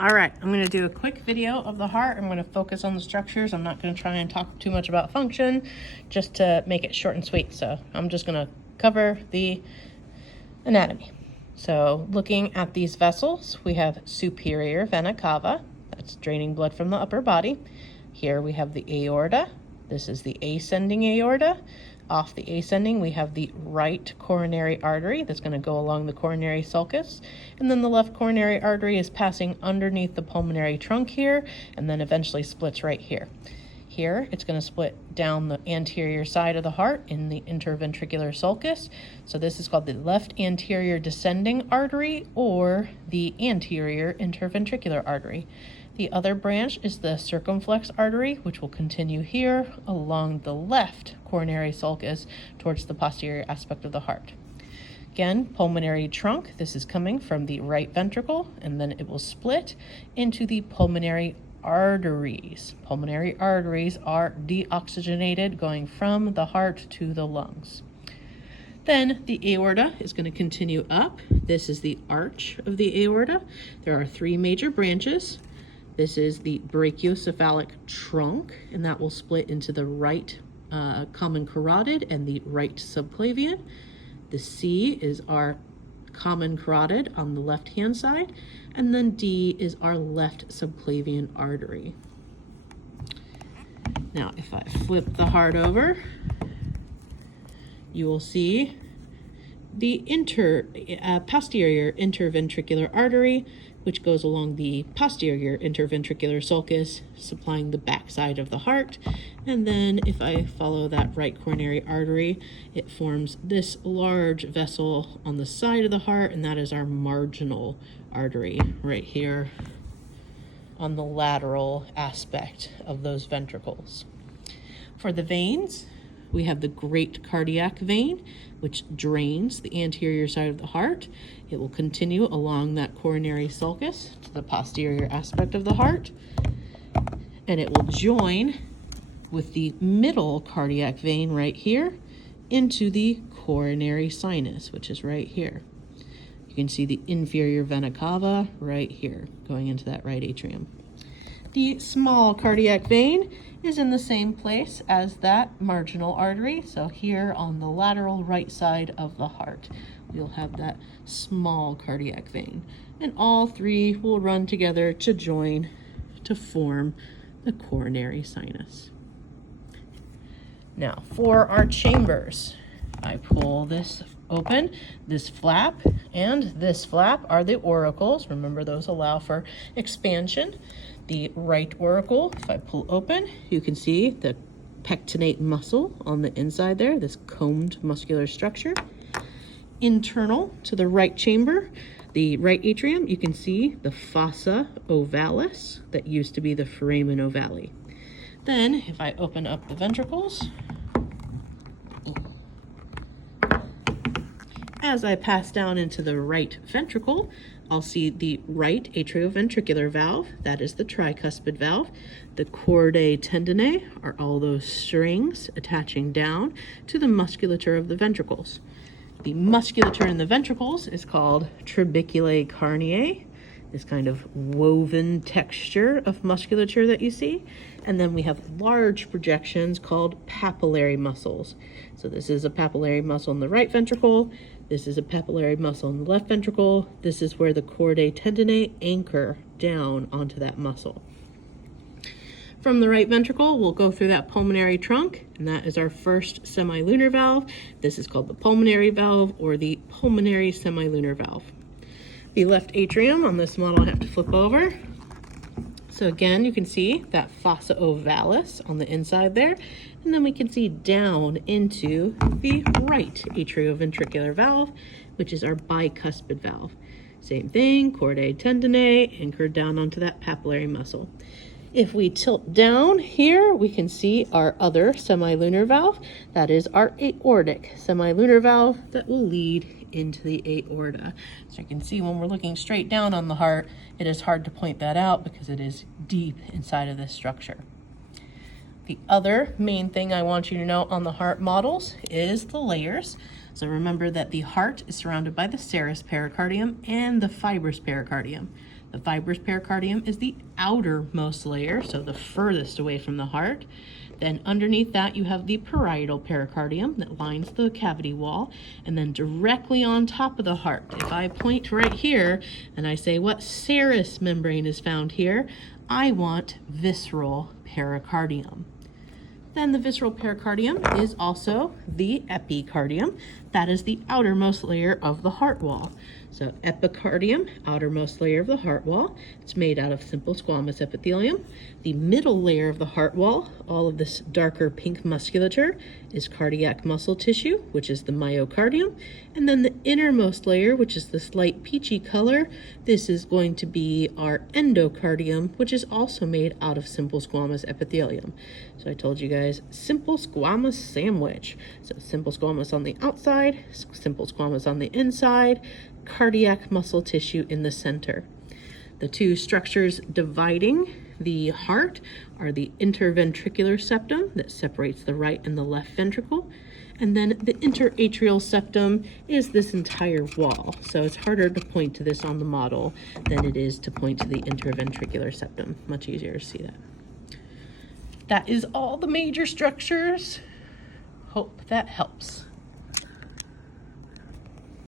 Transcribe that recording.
All right, I'm going to do a quick video of the heart. I'm going to focus on the structures. I'm not going to try and talk too much about function, just to make it short and sweet. So I'm just going to cover the anatomy. So looking at these vessels, we have superior vena cava, that's draining blood from the upper body. Here we have the aorta. This is the ascending aorta. Off the ascending, we have the right coronary artery that's going to go along the coronary sulcus. And then the left coronary artery is passing underneath the pulmonary trunk here, and then eventually splits right here. Here, it's going to split down the anterior side of the heart in the interventricular sulcus. So this is called the left anterior descending artery or the anterior interventricular artery. The other branch is the circumflex artery, which will continue here along the left coronary sulcus towards the posterior aspect of the heart. Again, pulmonary trunk, this is coming from the right ventricle, and then it will split into the pulmonary arteries. Pulmonary arteries are deoxygenated going from the heart to the lungs. Then the aorta is going to continue up. This is the arch of the aorta. There are three major branches. This is the brachiocephalic trunk, and that will split into the right common carotid and the right subclavian. The C is our common carotid on the left-hand side, and then D is our left subclavian artery. Now, if I flip the heart over, you will see the posterior interventricular artery, which goes along the posterior interventricular sulcus, supplying the backside of the heart. And then if I follow that right coronary artery, it forms this large vessel on the side of the heart, and that is our marginal artery right here on the lateral aspect of those ventricles. For the veins, we have the great cardiac vein, which drains the anterior side of the heart. It will continue along that coronary sulcus to the posterior aspect of the heart, and it will join with the middle cardiac vein right here into the coronary sinus, which is right here. You can see the inferior vena cava right here, going into that right atrium. The small cardiac vein is in the same place as that marginal artery. So here on the lateral right side of the heart, you'll have that small cardiac vein. And all three will run together to join to form the coronary sinus. Now for our chambers, I pull this open. This flap and this flap are the auricles. Remember, those allow for expansion. The right auricle, if I pull open, you can see the pectinate muscle on the inside there, this combed muscular structure. Internal to the right chamber, the right atrium, you can see the fossa ovalis that used to be the foramen ovale. Then, if I open up the ventricles, as I pass down into the right ventricle, I'll see the right atrioventricular valve, that is the tricuspid valve. The chordae tendineae are all those strings attaching down to the musculature of the ventricles. The musculature in the ventricles is called trabeculae carneae, this kind of woven texture of musculature that you see. And then we have large projections called papillary muscles. So this is a papillary muscle in the right ventricle. This is a papillary muscle in the left ventricle. This is where the chordae tendineae anchor down onto that muscle. From the right ventricle, we'll go through that pulmonary trunk, and that is our first semilunar valve. This is called the pulmonary valve or the pulmonary semilunar valve. The left atrium on this model, I have to flip over. So again, you can see that fossa ovalis on the inside there, and then we can see down into the right atrioventricular valve, which is our bicuspid valve. Same thing, chordae tendineae anchored down onto that papillary muscle. If we tilt down here, we can see our other semilunar valve. That is our aortic semilunar valve that will lead into the aorta. So you can see when we're looking straight down on the heart, it is hard to point that out because it is deep inside of this structure. The other main thing I want you to know on the heart models is the layers. So remember that the heart is surrounded by the serous pericardium and the fibrous pericardium. The fibrous pericardium is the outermost layer, so the furthest away from the heart. Then underneath that, you have the parietal pericardium that lines the cavity wall, and then directly on top of the heart, if I point right here and I say what serous membrane is found here, I want visceral pericardium. Then the visceral pericardium is also the epicardium. That is the outermost layer of the heart wall. So epicardium, outermost layer of the heart wall. It's made out of simple squamous epithelium. The middle layer of the heart wall, all of this darker pink musculature, is cardiac muscle tissue, which is the myocardium. And then the innermost layer, which is this light peachy color, this is going to be our endocardium, which is also made out of simple squamous epithelium. So I told you guys, simple squamous sandwich. So simple squamous on the outside, simple squamous on the inside, cardiac muscle tissue in the center. The two structures dividing the heart are the interventricular septum that separates the right and the left ventricle, and then the interatrial septum is this entire wall. So it's harder to point to this on the model than it is to point to the interventricular septum. Much easier to see that. That is all the major structures. Hope that helps.